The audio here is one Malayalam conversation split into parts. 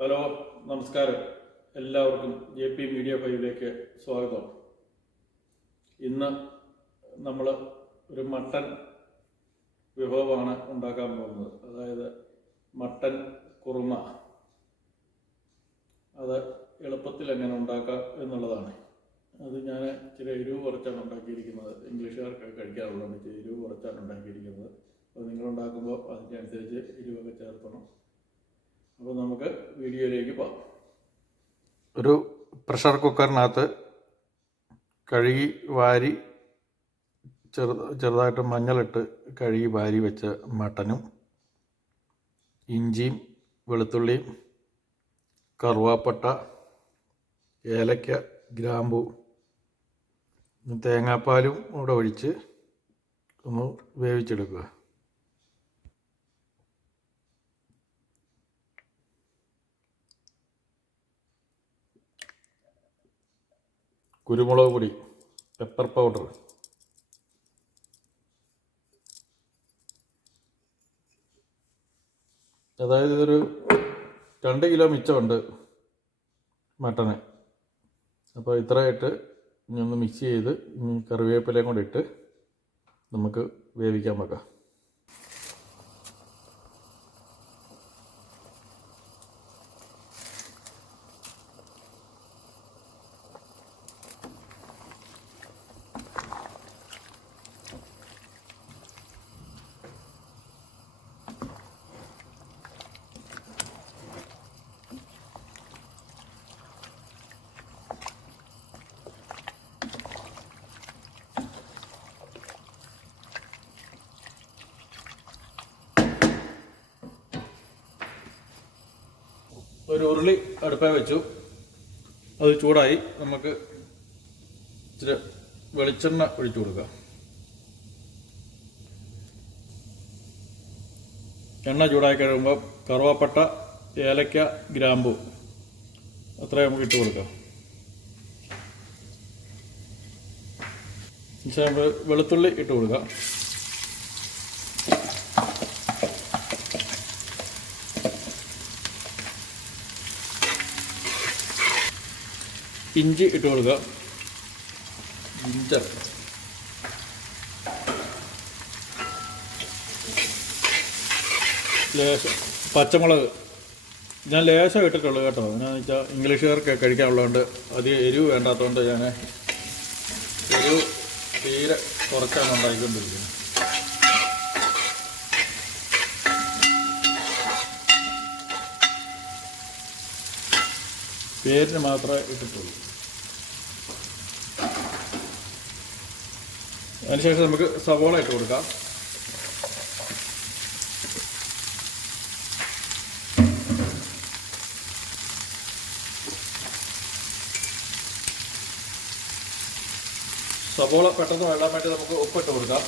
ഹലോ, നമസ്കാരം. എല്ലാവർക്കും JP മീഡിയ 5ലേക്ക് സ്വാഗതം. ഇന്ന് നമ്മൾ ഒരു മട്ടൻ വിഭവമാണ് ഉണ്ടാക്കാൻ പോകുന്നത്. അതായത് മട്ടൻ കുറുമ. അത് എളുപ്പത്തിൽ എങ്ങനെ ഉണ്ടാക്കാം എന്നുള്ളതാണ്. അത് ഞാൻ ഇച്ചിരി എരിവ് കുറച്ചാണ് ഉണ്ടാക്കിയിരിക്കുന്നത്. ഇംഗ്ലീഷുകാർക്ക് കഴിക്കാറുള്ളതാണ് ഇച്ചിരി എരിവ് കുറച്ചാണ് ഉണ്ടാക്കിയിരിക്കുന്നത്. അപ്പോൾ നിങ്ങളുണ്ടാക്കുമ്പോൾ അതിനനുസരിച്ച് എരിവൊക്കെ ചേർക്കണം. അപ്പോൾ നമുക്ക് വീഡിയോയിലേക്ക് പോകാം. ഒരു പ്രഷർ കുക്കറിനകത്ത് കഴുകി വാരി ചെറുതായിട്ട് മഞ്ഞളിട്ട് കഴുകി വാരി വെച്ച മട്ടനും ഇഞ്ചിയും വെളുത്തുള്ളിയും കറുവാപ്പട്ട ഏലക്ക ഗ്രാമ്പു തേങ്ങാപ്പാലും കൂടെ ഒഴിച്ച് ഒന്ന് വേവിച്ചെടുക്കുക. കുരുമുളക് പൊടി, പെപ്പർ പൗഡർ, അതായത് ഇതൊരു 2 കിലോ മിച്ചമുണ്ട് മട്ടന്. അപ്പോൾ ഇത്ര ഇട്ട് ഇനി ഒന്ന് മിക്സ് ചെയ്ത് ഇനി കറിവേപ്പിലയും കൂടെ ഇട്ട് നമുക്ക് വേവിക്കാൻ വെക്കാം. ഒരു ഉരുളി അടുപ്പേ വെച്ചു, അത് ചൂടായി. നമുക്ക് ഇച്ചിരി വെളിച്ചെണ്ണ ഒഴിച്ചു കൊടുക്കാം. എണ്ണ ചൂടായി കഴിയുമ്പോൾ കറുവാപ്പട്ട ഏലക്ക ഗ്രാമ്പു അത്രയും നമുക്ക് ഇട്ട് കൊടുക്കാം. നമുക്ക് വെളുത്തുള്ളി ഇട്ട് കൊടുക്കാം. ഇഞ്ചി ഇട്ട് കൊടുക്കുക. ജിഞ്ചർ, ലേശം പച്ചമുളക് ഞാൻ ലേശം ഇട്ടിട്ടുള്ളൂ കേട്ടോ. എന്നാന്ന് വെച്ചാൽ ഇംഗ്ലീഷുകാർക്ക് കഴിക്കാനുള്ളതുകൊണ്ട് അധികം എരിവ് വേണ്ടാത്തതുകൊണ്ട് ഞാൻ എരിവ് തീരെ കുറച്ചാണ് ഉണ്ടാക്കിക്കൊണ്ടിരിക്കുന്നത്. പേരിന് മാത്രമേ ഇട്ടിട്ടുള്ളൂ. അതിനുശേഷം നമുക്ക് സവോള ഇട്ട് കൊടുക്കാം. സവോള പെട്ടെന്ന് വെള്ളാൻ വേണ്ടി നമുക്ക് ഉപ്പിട്ട് കൊടുക്കാം.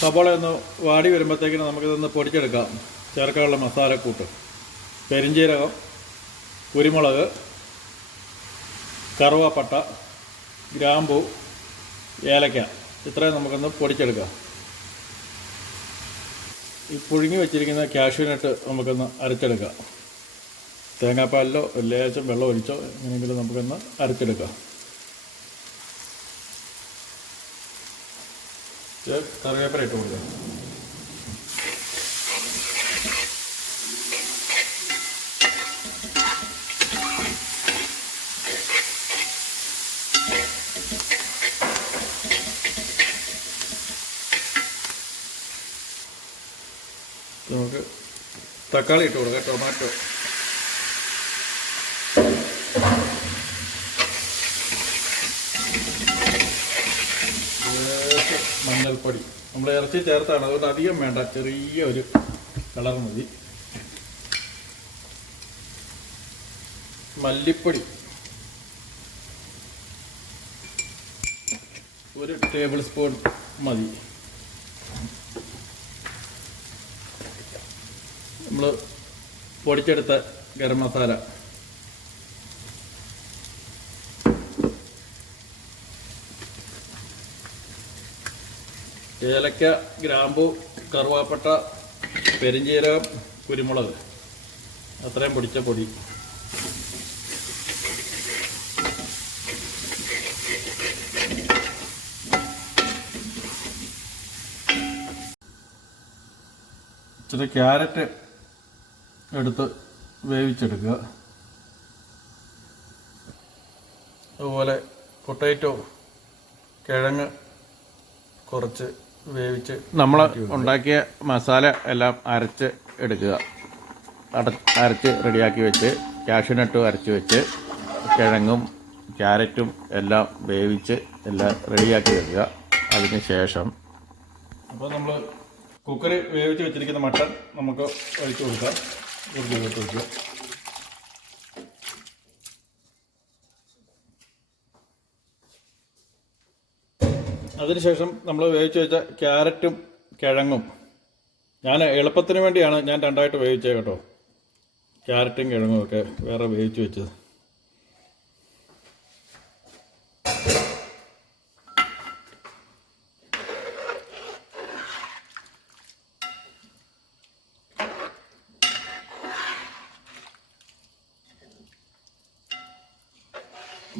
സവോള ഒന്ന് വാടി വരുമ്പോഴത്തേക്കിന് നമുക്കിതൊന്ന് പൊടിച്ചെടുക്കാം. ചേർക്കാനുള്ള മസാലക്കൂട്ട്: പെരിഞ്ചീരകം, കുരുമുളക്, കറുവാപ്പട്ട, ഗ്രാമ്പു, ഏലക്ക ഇത്രയും നമുക്കൊന്ന് പൊടിച്ചെടുക്കാം. ഈ പുഴുങ്ങി വെച്ചിരിക്കുന്ന കാഷ്യൂനട്ട് നമുക്കൊന്ന് അരച്ചെടുക്കാം. തേങ്ങാപ്പാലിലോ ലേശം വെള്ളം ഒഴിച്ചോ എങ്ങനെയെങ്കിലും നമുക്കൊന്ന് അരച്ചെടുക്കാം. കറിവേപ്പില ഇട്ട് കൊടുക്കുക. നമുക്ക് തക്കാളി ഇട്ട് കൊടുക്കാം. ടൊമാറ്റോ, മഞ്ഞൾപ്പൊടി നമ്മൾ ഇറച്ചി ചേർത്താണ്, അതുകൊണ്ട് അധികം വേണ്ട, ചെറിയ ഒരു കളർ മതി. മല്ലിപ്പൊടി 1 ടേബിൾ സ്പൂൺ മതി. നമ്മൾ പൊടിച്ചെടുത്ത ഗരം മസാല, ഏലക്ക, ഗ്രാമ്പു, കറുവാപ്പട്ട, പെരിഞ്ചീരകം, കുരുമുളക്, അത്രയും പൊടിച്ച പൊടി. ഇച്ചിരി ക്യാരറ്റ് എടുത്ത് വേവിച്ചെടുക്കുക. അതുപോലെ പൊട്ടാറ്റോ, കിഴങ്ങ് കുറച്ച് വേവിച്ച് നമ്മൾ ഉണ്ടാക്കിയ മസാല എല്ലാം അരച്ച് എടുക്കുക. അരച്ച് റെഡിയാക്കി വെച്ച് കാഷ്യൂനട്ട് അരച്ച് വെച്ച് കിഴങ്ങും ക്യാരറ്റും എല്ലാം വേവിച്ച് എല്ലാം റെഡിയാക്കി വെക്കുക. അതിന് ശേഷം അപ്പോൾ നമ്മൾ കുക്കറിൽ വേവിച്ച് വെച്ചിരിക്കുന്ന മട്ടൺ നമുക്ക് ഒഴിച്ചു കൊടുക്കാം. ഉരുളിയിലോട്ട് വയ്ക്കുക. അതിനുശേഷം നമ്മൾ വേവിച്ച് വെച്ച ക്യാരറ്റും കിഴങ്ങും, ഞാൻ എളുപ്പത്തിന് വേണ്ടിയാണ് ഞാൻ രണ്ടായിട്ട് വേവിച്ചത് കേട്ടോ. ക്യാരറ്റും കിഴങ്ങും ഒക്കെ വേറെ വേവിച്ച് വെച്ചത്.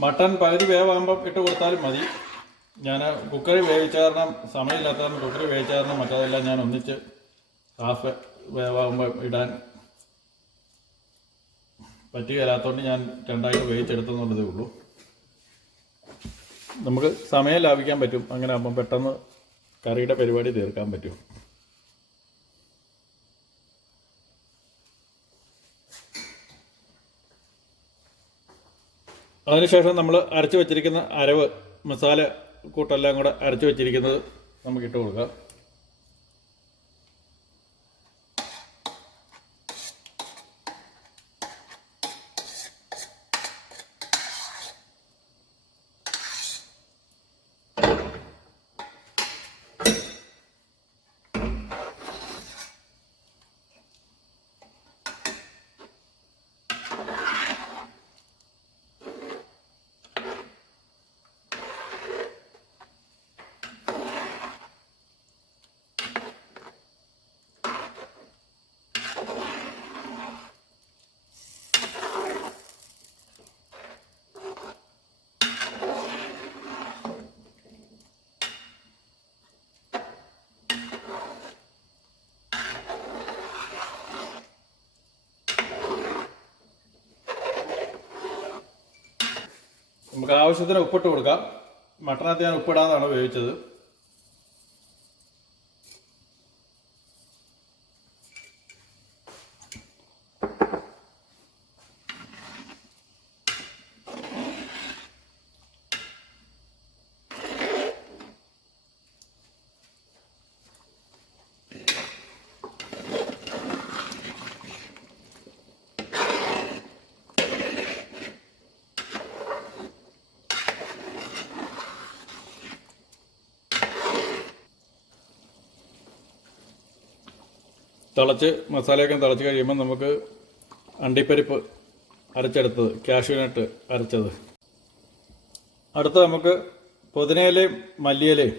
മട്ടൺ പകുതി വേവാകുമ്പം ഇട്ട് കൊടുത്താലും മതി. ഞാൻ കുക്കറിൽ വേവിച്ച കാരണം, സമയമില്ലാത്ത കാരണം കുക്കറിൽ വേവിച്ച കാരണം മറ്റതെല്ലാം ഞാൻ ഒന്നിച്ച് ഹാഫ് വേവാകുമ്പോൾ ഇടാൻ പറ്റുകയില്ലാത്തതുകൊണ്ട് ഞാൻ രണ്ടായിട്ട് വേവിച്ചെടുത്തെന്നുള്ളതേ ഉള്ളൂ. നമുക്ക് സമയം ലാഭിക്കാൻ പറ്റും. അങ്ങനെ ആകുമ്പം പെട്ടെന്ന് കറിയുടെ പരിപാടി തീർക്കാൻ പറ്റും. അതിനുശേഷം നമ്മൾ അരച്ച് വെച്ചിരിക്കുന്ന അരവ്, മസാല കൂട്ടെല്ലാം കൂടെ അരച്ച് വെച്ചിരിക്കുന്നത് നമുക്കിട്ട് കൊടുക്കാം. നമുക്ക് ആവശ്യത്തിന് ഉപ്പിട്ട് കൊടുക്കാം. മട്ടനകത്ത് ഞാൻ ഉപ്പിടാതാണ് വേവിച്ചത്. മസാലയൊക്കെ തിളച്ച് കഴിയുമ്പോൾ നമുക്ക് അണ്ടിപ്പരിപ്പ് അരച്ചെടുത്തത്, കാഷ്യൂനട്ട് അരച്ചത്, അടുത്ത് നമുക്ക് പുതിനയിലയും മല്ലിയിലയും,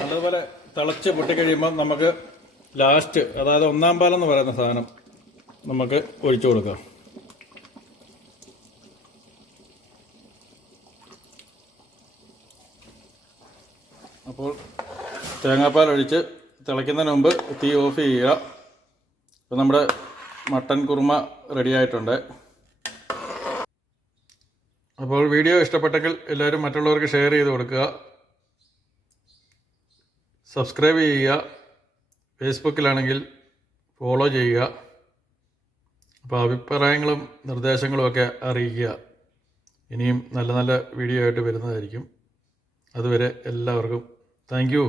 നല്ലതുപോലെ തിളച്ച് പൊട്ടിക്കഴിയുമ്പോൾ നമുക്ക് ലാസ്റ്റ്, അതായത് ഒന്നാം പാലം എന്ന് പറയുന്ന സാധനം നമുക്ക് ഒഴിച്ചു കൊടുക്കാം. അപ്പോൾ തേങ്ങാപ്പാൽ ഒഴിച്ച് തിളയ്ക്കുന്നതിന് മുമ്പ് തീ ഓഫ് ചെയ്യുക. അപ്പോൾ നമ്മുടെ മട്ടൻ കുറുമ റെഡിയായിട്ടുണ്ട്. അപ്പോൾ വീഡിയോ ഇഷ്ടപ്പെട്ടെങ്കിൽ എല്ലാവരും മറ്റുള്ളവർക്ക് ഷെയർ ചെയ്ത് കൊടുക്കുക, സബ്സ്ക്രൈബ് ചെയ്യുക, ഫേസ്ബുക്കിലാണെങ്കിൽ ഫോളോ ചെയ്യുക. അപ്പോൾ അഭിപ്രായങ്ങളും നിർദ്ദേശങ്ങളുമൊക്കെ അറിയിക്കുക. ഇനിയും നല്ല നല്ല വീഡിയോ ആയിട്ട് വരുന്നതായിരിക്കും. അതുവരെ എല്ലാവർക്കും താങ്ക് യു.